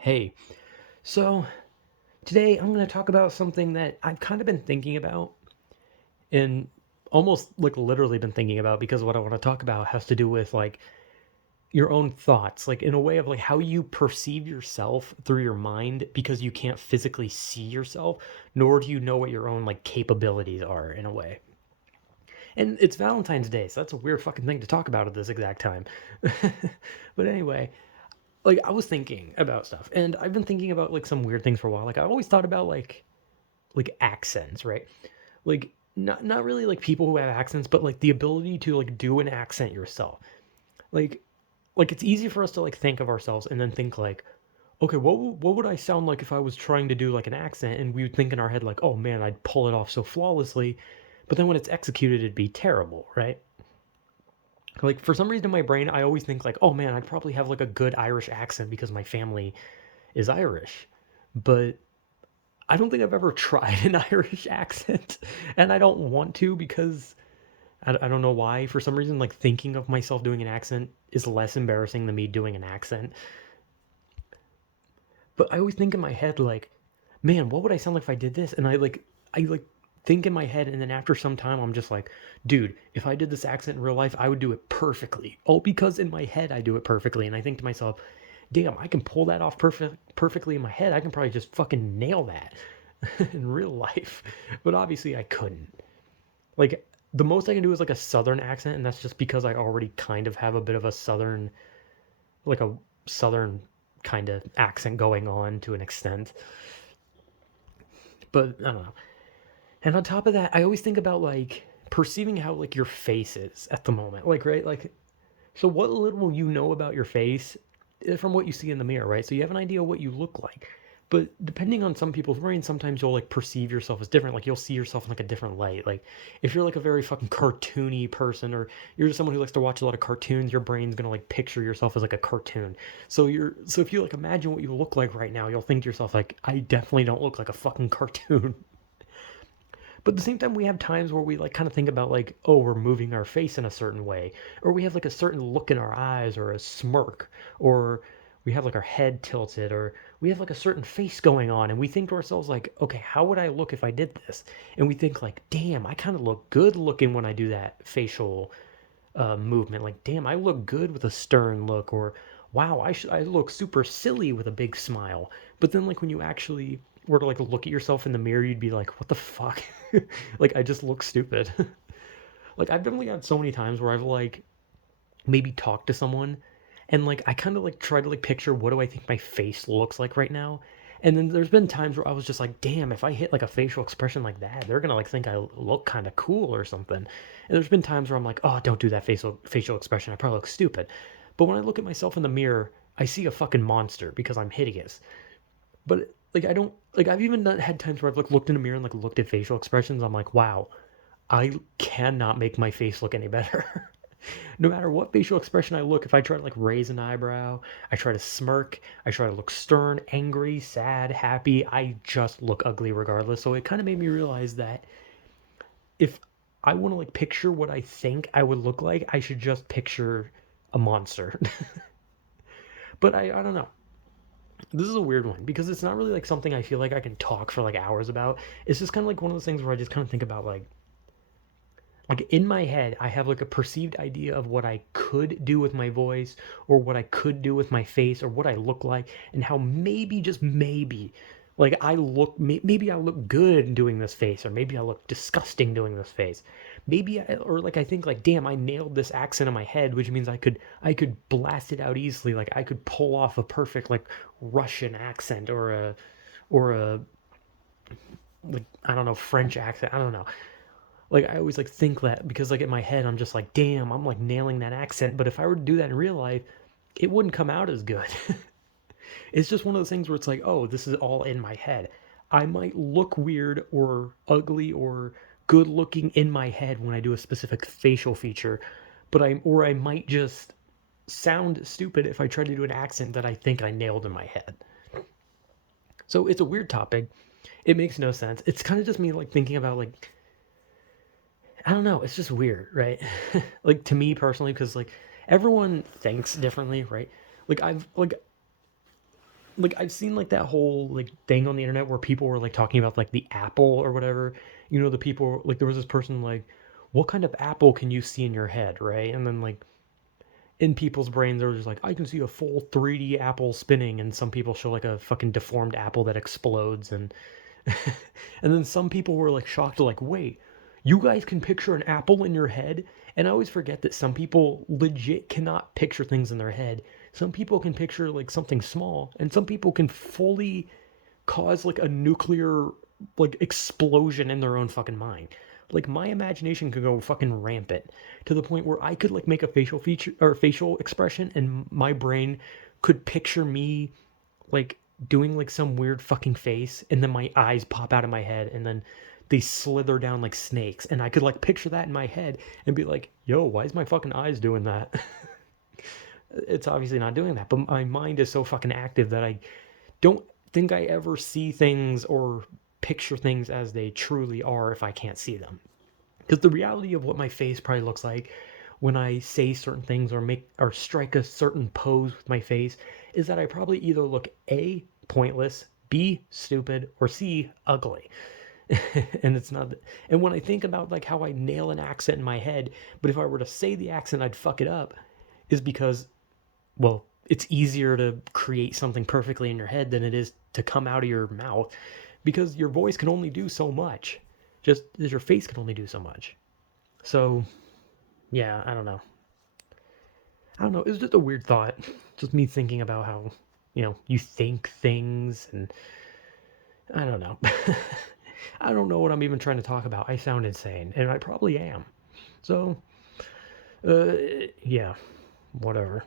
Hey, so today I'm going to talk about something that I've kind of been thinking about and almost like literally been thinking about because what I want to talk about has to do with like your own thoughts, like in a way of like how you perceive yourself through your mind because you can't physically see yourself, nor do you know what your own like capabilities are in a way. And it's Valentine's Day, so that's a weird fucking thing to talk about at this exact time. But anyway, like I was thinking about stuff and I've been thinking about like some weird things for a while. Like I always thought about like accents, right? Like not really like people who have accents, but like the ability to like do an accent yourself. Like like it's easy for us to like think of ourselves and then think like, okay, what would I sound like if I was trying to do like an accent? And we would think in our head like, oh man, I'd pull it off so flawlessly. But then when it's executed, it'd be terrible, right? Like for some reason in my brain, I always think like, oh man, I'd probably have like a good Irish accent because my family is Irish. But I don't think I've ever tried an Irish accent, and I don't want to because I don't know why. For some reason, like thinking of myself doing an accent is less embarrassing than me doing an accent. But I always think in my head like, man, what would I sound like if I did this? And I think in my head, and then after some time, I'm just like, dude, if I did this accent in real life, I would do it perfectly. All because in my head I do it perfectly, and I think to myself, damn, I can pull that off perfectly in my head. I can probably just fucking nail that in real life. But obviously I couldn't. Like the most I can do is like a southern accent, and that's just because I already kind of have a bit of a southern like a southern kind of accent going on to an extent. But I don't know. And on top of that, I always think about like perceiving how like your face is at the moment. Like right? Like so what little you know about your face from what you see in the mirror, right? So you have an idea of what you look like. But depending on some people's brains, sometimes you'll like perceive yourself as different. Like you'll see yourself in like a different light. Like if you're like a very fucking cartoony person, or you're just someone who likes to watch a lot of cartoons, your brain's gonna like picture yourself as like a cartoon. So if you like imagine what you look like right now, you'll think to yourself like, I definitely don't look like a fucking cartoon. But at the same time, we have times where we like kind of think about like, oh, we're moving our face in a certain way, or we have like a certain look in our eyes, or a smirk, or we have like our head tilted, or we have like a certain face going on, and we think to ourselves like, okay, how would I look if I did this? And we think like, damn, I kind of look good looking when I do that facial movement. Like, damn, I look good with a stern look, or wow, I look super silly with a big smile. But then like when you actually were to like look at yourself in the mirror, you'd be like, what the fuck? Like I just look stupid. Like I've definitely had so many times where I've like maybe talked to someone and like I kind of like try to like picture what do I think my face looks like right now. And then there's been times where I was just like, damn, if I hit like a facial expression like that, they're gonna like think I look kind of cool or something. And there's been times where I'm like, oh, don't do that facial expression. I probably look stupid. But when I look at myself in the mirror, I see a fucking monster because I'm hideous. But like I don't like I've even had times where I've like looked in the mirror and like looked at facial expressions. I'm like, wow, I cannot make my face look any better. No matter what facial expression I look, if I try to like raise an eyebrow, I try to smirk, I try to look stern, angry, sad, happy, I just look ugly regardless. So it kind of made me realize that if I want to like picture what I think I would look like, I should just picture a monster. But I don't know. This is a weird one because it's not really like something I feel like I can talk for like hours about. It's just kind of like one of those things where I just kind of think about like in my head I have like a perceived idea of what I could do with my voice or what I could do with my face or what I look like and how maybe just maybe like maybe I look good doing this face or maybe I look disgusting doing this face. Or like I think like damn I nailed this accent in my head which means I could blast it out easily like I could pull off a perfect like Russian accent or a like I don't know French accent. I don't know like I always like think that because like in my head I'm just like damn I'm like nailing that accent but if I were to do that in real life it wouldn't come out as good. It's just one of those things where it's like oh this is all in my head. I might look weird or ugly or good looking in my head when I do a specific facial feature but I might just sound stupid if I try to do an accent that I think I nailed in my head. So it's a weird topic. It makes no sense. It's kind of just me like thinking about like I don't know. It's just weird, right? Like to me personally, because like everyone thinks differently, right? Like like I've seen like that whole like thing on the internet where people were like talking about like the apple or whatever. You know, the people like there was this person like, what kind of apple can you see in your head, right? And then like in people's brains they're just like, I can see a full 3D apple spinning, and some people show like a fucking deformed apple that explodes, and and then some people were like shocked, like, wait, you guys can picture an apple in your head? And I always forget that some people legit cannot picture things in their head. Some people can picture like something small, and some people can fully cause like a nuclear like explosion in their own fucking mind. Like my imagination could go fucking rampant to the point where I could like make a facial feature or facial expression, and my brain could picture me like doing like some weird fucking face, and then my eyes pop out of my head, and then they slither down like snakes, and I could like picture that in my head and be like, yo, why is my fucking eyes doing that? It's obviously not doing that, but my mind is so fucking active that I don't think I ever see things or picture things as they truly are if I can't see them. Because the reality of what my face probably looks like when I say certain things or make or strike a certain pose with my face is that I probably either look A, pointless, B, stupid, or C, ugly. And it's not, and when I think about like how I nail an accent in my head, but if I were to say the accent I'd fuck it up, is because, well, it's easier to create something perfectly in your head than it is to come out of your mouth, because your voice can only do so much, just as your face can only do so much. So yeah, I don't know. I don't know. It was just a weird thought. Just me thinking about how, you think things, and I don't know. I don't know what I'm even trying to talk about. I sound insane, and I probably am. So, uh, yeah, whatever.